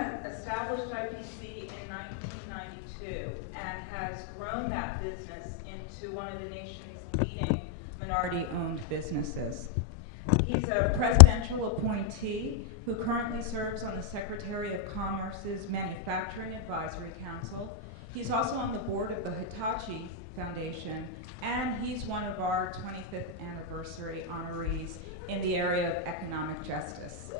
had established IPC in 1992 and has grown that business into one of the nation's leading minority-owned businesses. He's a presidential appointee who currently serves on the Secretary of Commerce's Manufacturing Advisory Council. He's also on the board of the Hitachi Foundation, and he's one of our 25th anniversary honorees in the area of economic justice.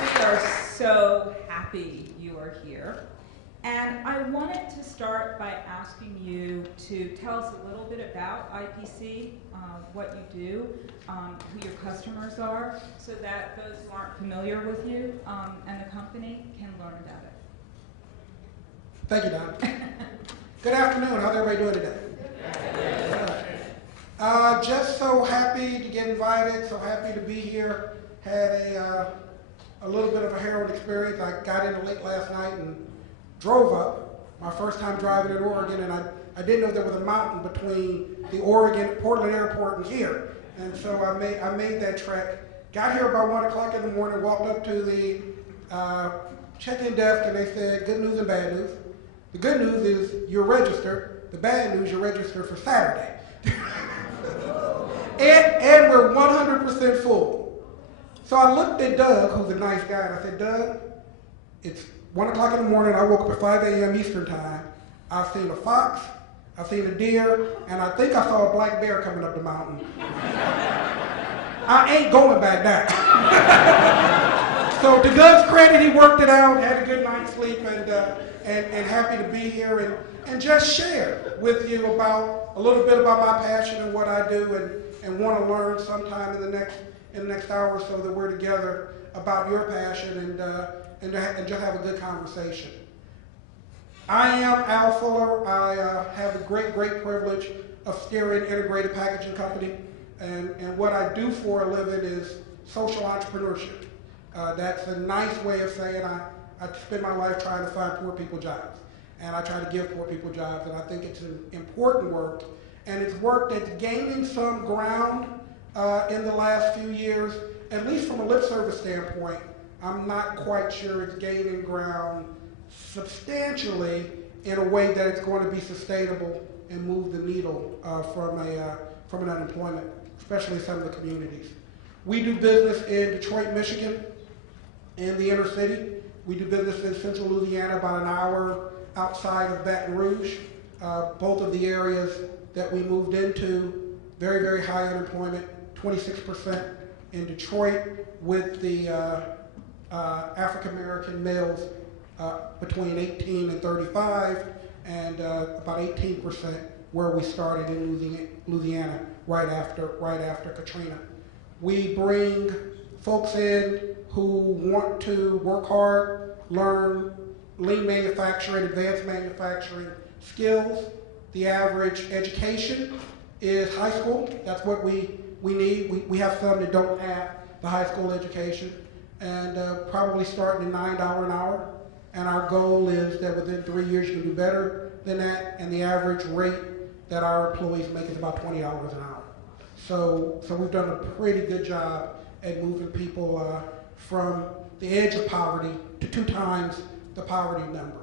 We are so happy you are here. And I wanted to start by asking you to tell us a little bit about IPC, what you do, who your customers are, so that those who aren't familiar with you and the company can learn about it. Thank you, Don. Good afternoon. How's everybody doing today? Just so happy to get invited, so happy to be here. Had a little bit of a harrowing experience. I got in late last night and drove up, my first time driving in Oregon, and I didn't know there was a mountain between the Portland airport and here. And so I made that trek. Got here about 1 o'clock in the morning, walked up to the check-in desk, and they said, good news and bad news. The good news is you're registered. The bad news, you're registered for Saturday. and we're 100% full. So I looked at Doug, who's a nice guy, and I said, Doug, it's 1 o'clock in the morning. I woke up at 5 a.m. Eastern time. I've seen a fox, I've seen a deer, and I think I saw a black bear coming up the mountain. I ain't going back down. So to Doug's credit, he worked it out, had a good night's sleep, and happy to be here and just share with you about a little bit about my passion and what I do, and want to learn sometime in the next hour or so that we're together about your passion and just have a good conversation. I am Al Fuller. I have the great privilege of steering Integrated Packaging Company, and what I do for a living is social entrepreneurship. That's a nice way of saying I spend my life trying to find poor people jobs, and I try to give poor people jobs, and I think it's an important work, and it's work that's gaining some ground in the last few years, at least from a lip service standpoint. I'm not quite sure it's gaining ground substantially in a way that it's going to be sustainable and move the needle from an unemployment, especially in some of the communities. We do business in Detroit, Michigan, in the inner city. We do business in central Louisiana, about an hour outside of Baton Rouge. Both of the areas that we moved into, very high unemployment, 26% in Detroit, with the African American males between 18 and 35, and about 18% where we started in Louisiana right after Katrina. We bring folks in who want to work hard, learn lean manufacturing, advanced manufacturing skills. The average education is high school. That's what we need. We have some that don't have the high school education, and probably starting at $9 an hour. And our goal is that within 3 years you can do better than that, and the average rate that our employees make is about $20 an hour. So we've done a pretty good job at moving people from the edge of poverty to 2 times the poverty number.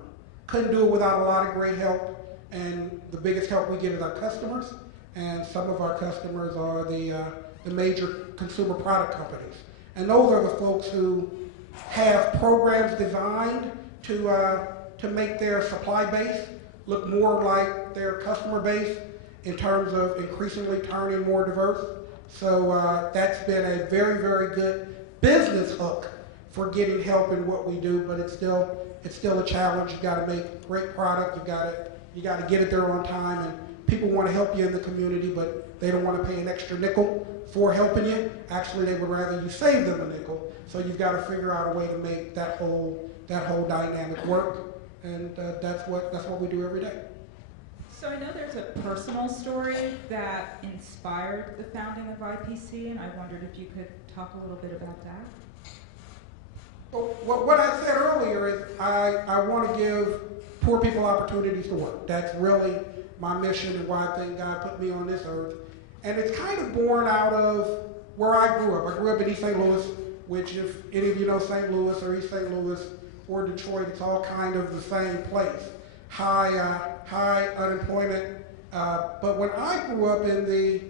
Couldn't do it without a lot of great help, and the biggest help we get is our customers, and some of our customers are the major consumer product companies. And those are the folks who have programs designed to make their supply base look more like their customer base in terms of increasingly turning more diverse. So that's been a very good business hook for getting help in what we do, but it's still a challenge. You got to make great product. You got to get it there on time, and people want to help you in the community, but they don't want to pay an extra nickel for helping you. Actually, they would rather you save them a nickel. So you've got to figure out a way to make that whole dynamic work, and that's what we do every day. So I know there's a personal story that inspired the founding of IPC, and I wondered if you could talk a little bit about that. Well, what I said earlier is I want to give poor people opportunities to work. That's really my mission and why I think God put me on this earth. And it's kind of born out of where I grew up. I grew up in East St. Louis, which if any of you know St. Louis or East St. Louis or Detroit, it's all kind of the same place. High unemployment. But when I grew up in the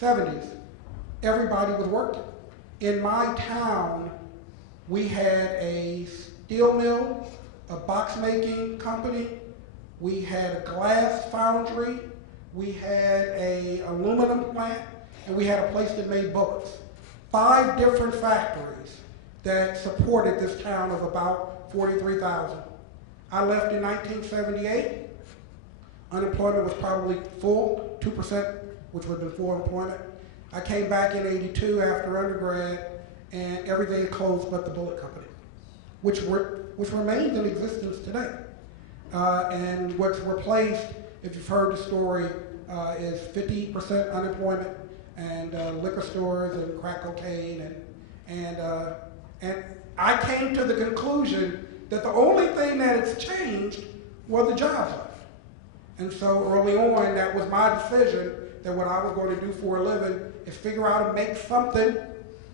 70s, everybody was working. In my town, we had a steel mill, a box making company, we had a glass foundry, we had an aluminum plant, and we had a place that made bullets. 5 different factories that supported this town of about 43,000. I left in 1978. Unemployment was probably full, 2%, which would have been full employment. I came back in '82 after undergrad, and everything closed but the bullet company, which remains in existence today. And what's replaced, if you've heard the story, is 50% unemployment and liquor stores and crack cocaine. And I came to the conclusion that the only thing that has changed were the jobs left. And so early on, that was my decision that what I was going to do for a living is figure out and make something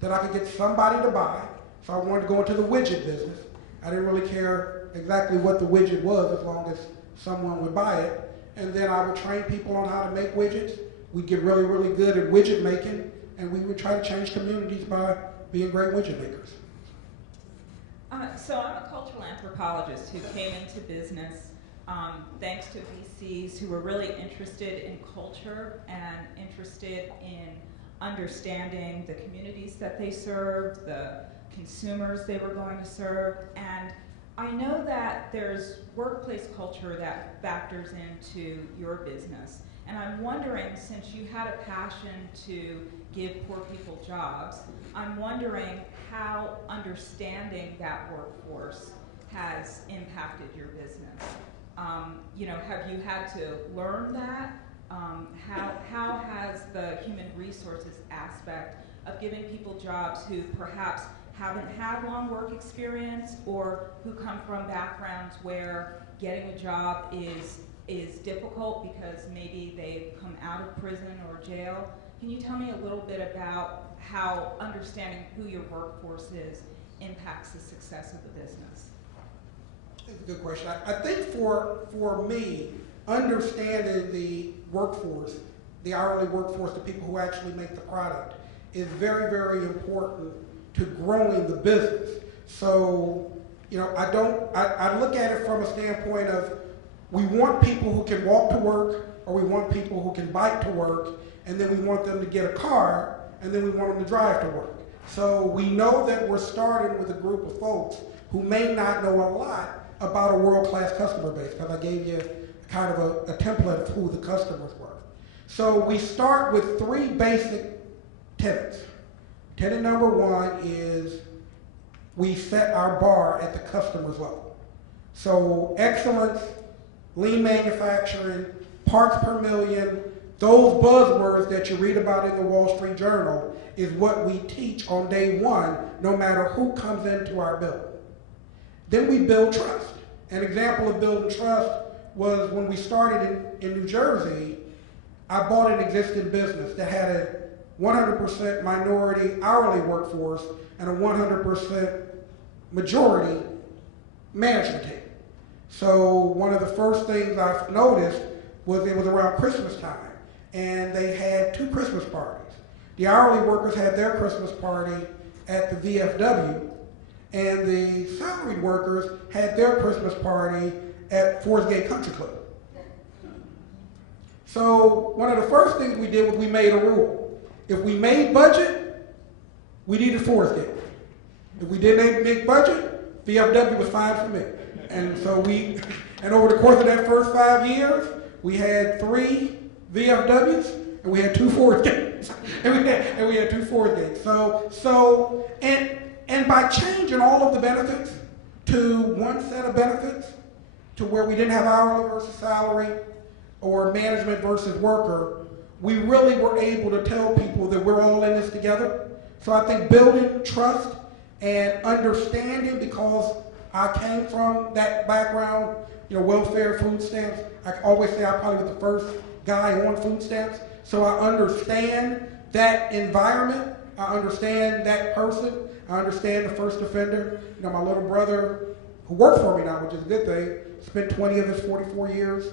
that I could get somebody to buy. So I wanted to go into the widget business. I didn't really care exactly what the widget was as long as someone would buy it. And then I would train people on how to make widgets. We'd get really, really good at widget making, and we would try to change communities by being great widget makers. So I'm a cultural anthropologist who came into business thanks to VCs who were really interested in culture and interested in understanding the communities that they served, the consumers they were going to serve. And I know that there's workplace culture that factors into your business. And I'm wondering, since you had a passion to give poor people jobs, I'm wondering how understanding that workforce has impacted your business. Have you had to learn that? How has the human resources aspect of giving people jobs who perhaps haven't had long work experience or who come from backgrounds where getting a job is difficult because maybe they've come out of prison or jail? Can you tell me a little bit about how understanding who your workforce is impacts the success of the business? That's a good question. I think for me, understanding the workforce, the hourly workforce, the people who actually make the product, is very, very important to growing the business. So, I look at it from a standpoint of we want people who can walk to work, or we want people who can bike to work, and then we want them to get a car, and then we want them to drive to work. So we know that we're starting with a group of folks who may not know a lot about a world-class customer base, because I gave you kind of a template of who the customers were. So we start with 3 basic tenets. Tenet number 1 is we set our bar at the customer's level. So excellence, lean manufacturing, parts per million, those buzzwords that you read about in the Wall Street Journal is what we teach on day 1, no matter who comes into our building. Then we build trust. An example of building trust was when we started in New Jersey. I bought an existing business that had a 100% minority hourly workforce and a 100% majority management team. So one of the first things I noticed was it was around Christmas time, and they had 2 Christmas parties. The hourly workers had their Christmas party at the VFW, and the salaried workers had their Christmas party at Forest Gate Country Club. So one of the first things we did was we made a rule. If we made budget, we needed Forest Gate. If we didn't make budget, VFW was fine for me. And so and over the course of that first 5 years, we had 3 VFWs and we had 2 Forest Gates. and we had 2 Forest Gates. And by changing all of the benefits to one set of benefits, to where we didn't have hourly versus salary or management versus worker, we really were able to tell people that we're all in this together. So I think building trust and understanding, because I came from that background, welfare, food stamps. I always say I probably was the first guy on food stamps So I understand that environment. I understand that person. I understand the first offender. You know, my little brother, who works for me now, which is a good thing, spent 20 of his 44 years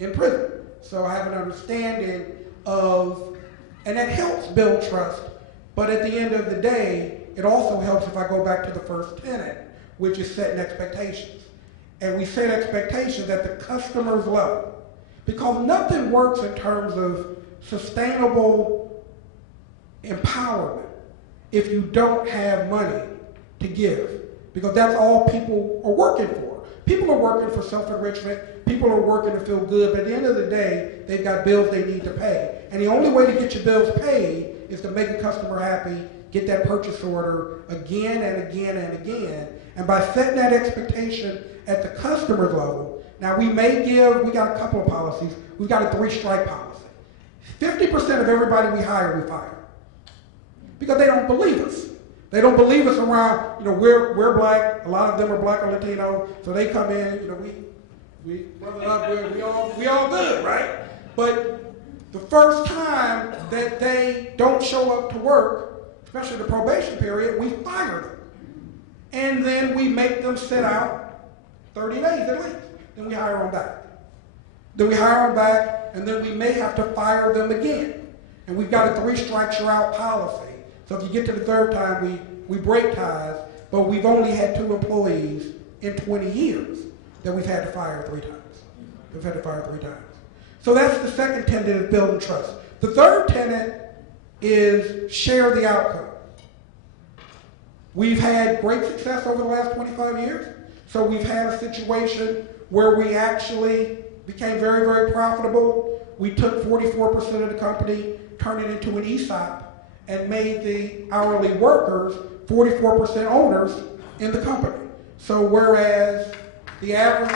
in prison. So I have an understanding of, and that helps build trust. But at the end of the day, it also helps if I go back to the first tenet, which is setting expectations. And we set expectations that the customers love. Because nothing works in terms of sustainable empowerment if you don't have money to give. Because that's all people are working for. People are working for self-enrichment. People are working to feel good. But at the end of the day, they've got bills they need to pay. And the only way to get your bills paid is to make a customer happy, get that purchase order again and again and again. And by setting that expectation at the customer's level, now we got a couple of policies. We've got a 3-strike policy. 50% of everybody we hire, we fire. Because they don't believe us. They don't believe us around, we're black, a lot of them are black or Latino, so they come in, we brother up, we all good, right? But the first time that they don't show up to work, especially the probation period, we fire them. And then we make them sit out 30 days at least. Then we hire them back. And then we may have to fire them again. And we've got a 3-strikes you're out policy. So if you get to the third time, we break ties, but we've only had 2 employees in 20 years that we've had to fire 3 times. So that's the second tenet of building trust. The third tenet is share the outcome. We've had great success over the last 25 years. So we've had a situation where we actually became very, very profitable. We took 44% of the company, turned it into an ESOP, and made the hourly workers 44% owners in the company. So whereas the average,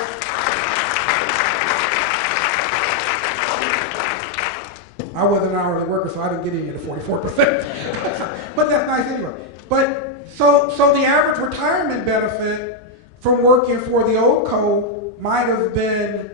I wasn't an hourly worker, so I didn't get any of the 44%. But that's nice anyway. But so the average retirement benefit from working for the old code might have been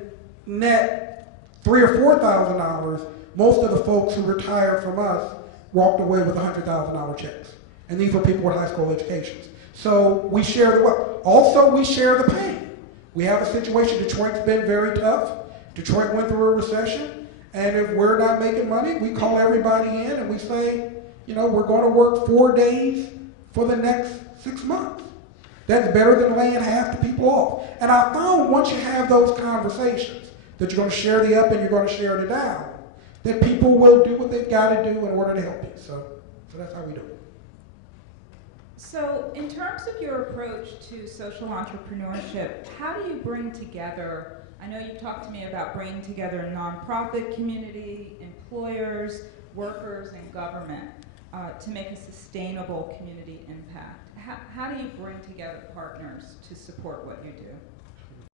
net $3,000 or $4,000. Most of the folks who retired from us walked away with $100,000 checks. And these were people with high school educations. So we share the wealth. Also, we share the pain. We have a situation, Detroit's been very tough. Detroit went through a recession. And if we're not making money, we call everybody in and we say, we're going to work 4 days for the next 6 months. That's better than laying half the people off. And I found once you have those conversations, that you're going to share the up and you're going to share the down, that people will do what they've got to do in order to help you. So that's how we do it. So in terms of your approach to social entrepreneurship, how do you bring together, I know you've talked to me about bringing together a nonprofit community, employers, workers, and government to make a sustainable community impact. How do you bring together partners to support what you do?